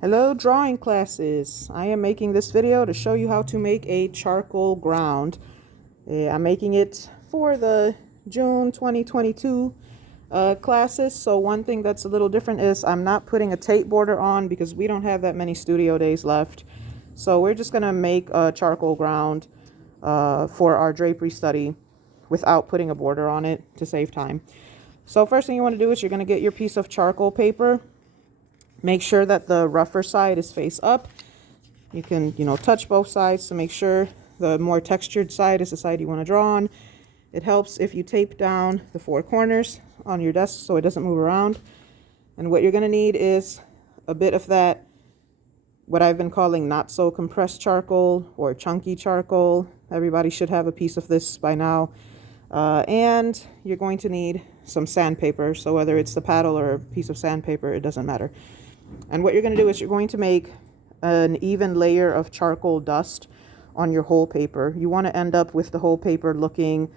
Hello drawing classes. I am making this video to show you how to make a charcoal ground. I'm making it for the June 2022 classes. So one thing that's a little different is I'm not putting a tape border on because we don't have that many studio days left. So we're just gonna make a charcoal ground for our drapery study without putting a border on it to save time. So first thing you want to do is you're going to get your piece of charcoal paper. Make sure that the rougher side is face up. You can, touch both sides to make sure the more textured side is the side you want to draw on. It helps if you tape down the four corners on your desk so it doesn't move around. And what you're going to need is a bit of that, what I've been calling not so compressed charcoal or chunky charcoal. Everybody should have a piece of this by now. And you're going to need some sandpaper. So whether it's the paddle or a piece of sandpaper, it doesn't matter. And what you're going to do is you're going to make an even layer of charcoal dust on your whole paper. You want to end up with the whole paper looking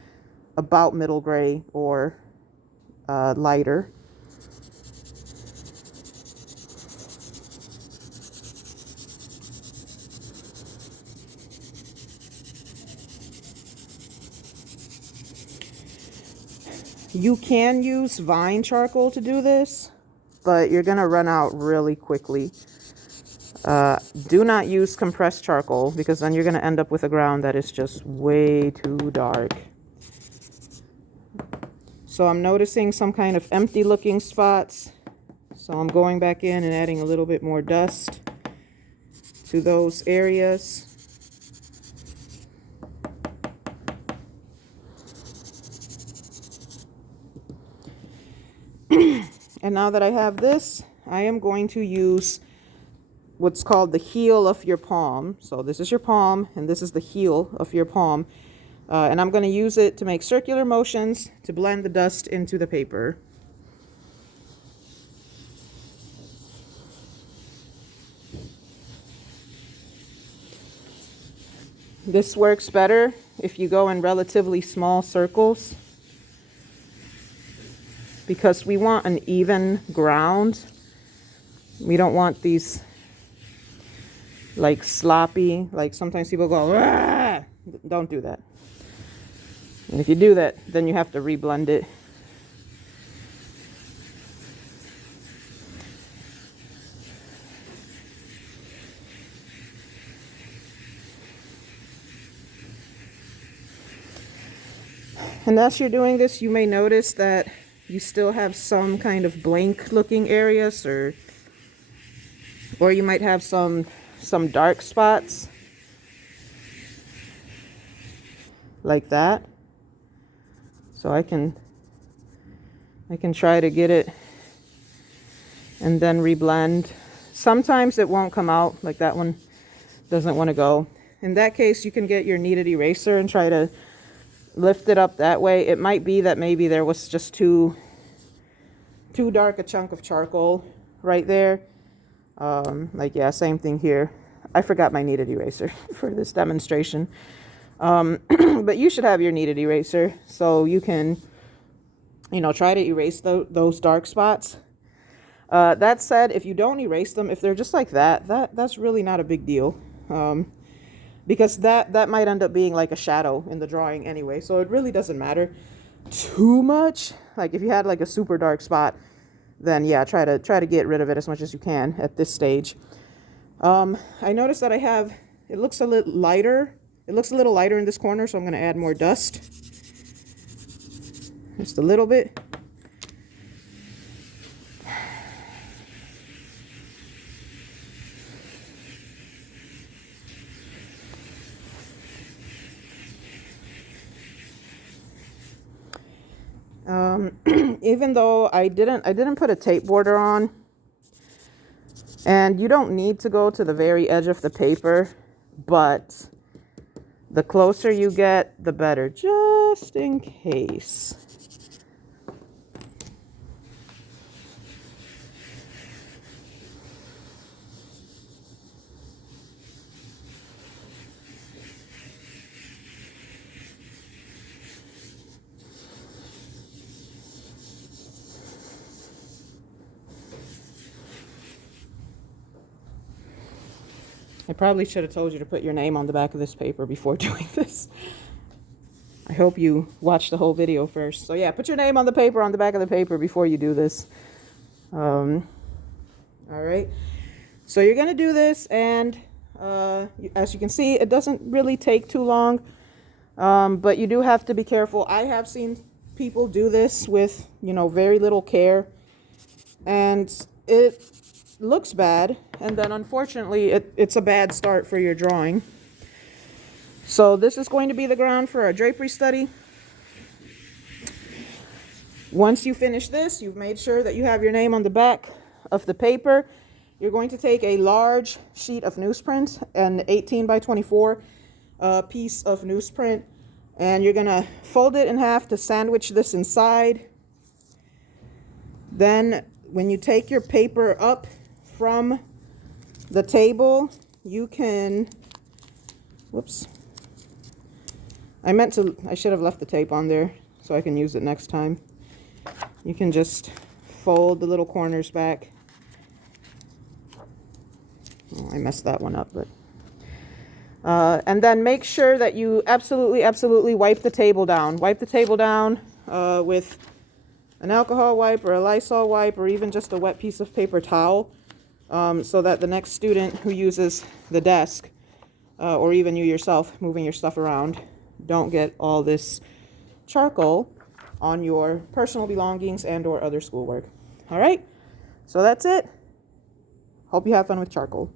about middle gray or lighter. You can use vine charcoal to do this, but you're going to run out really quickly. Do not use compressed charcoal because then you're going to end up with a ground that is just way too dark. So I'm noticing some kind of empty looking spots. So I'm going back in and adding a little bit more dust to those areas. And now that I have this, I am going to use what's called the heel of your palm. So this is your palm, and this is the heel of your palm. And I'm going to use it to make circular motions to blend the dust into the paper. This works better if you go in relatively small circles, because we want an even ground. We don't want these like sloppy, like sometimes people go, "Rah!" Don't do that. And if you do that, then you have to reblend it. And as you're doing this, you may notice that you still have some kind of blank looking areas, or you might have some dark spots like that. So I can try to get it and then reblend. Sometimes it won't come out, like that one doesn't want to go. In that case, you can get your kneaded eraser and try to lift it up that way. It might be that maybe there was just too dark a chunk of charcoal right there. Same thing here. I forgot my kneaded eraser for this demonstration. But you should have your kneaded eraser so you can, try to erase those dark spots. That said, if you don't erase them, if they're just like that's really not a big deal. Because that might end up being like a shadow in the drawing anyway. So it really doesn't matter too much. Like if you had like a super dark spot, then yeah, try to get rid of it as much as you can at this stage. I noticed that it looks a little lighter. It looks a little lighter in this corner, so I'm going to add more dust. Just a little bit. Even though I didn't put a tape border on, and you don't need to go to the very edge of the paper, but the closer you get, the better, just in case. I probably should have told you to put your name on the back of this paper before doing this. I hope you watched the whole video first. So yeah, put your name on the paper, on the back of the paper before you do this. All right. So you're going to do this, and as you can see, it doesn't really take too long, but you do have to be careful. I have seen people do this with, very little care, and it looks bad, and then unfortunately it's a bad start for your drawing. So this is going to be the ground for our drapery study. Once you finish this, you've made sure that you have your name on the back of the paper. You're going to take a large sheet of newsprint, an 18 by 24 piece of newsprint, and you're going to fold it in half to sandwich this inside. Then when you take your paper up from the table, you can, whoops, I should have left the tape on there so I can use it next time. You can just fold the little corners back. Oh, I messed that one up, but and then make sure that you absolutely wipe the table down. Wipe the table down with an alcohol wipe or a Lysol wipe, or even just a wet piece of paper towel, so that the next student who uses the desk, or even you yourself moving your stuff around, don't get all this charcoal on your personal belongings and or other schoolwork. All right, so that's it. Hope you have fun with charcoal.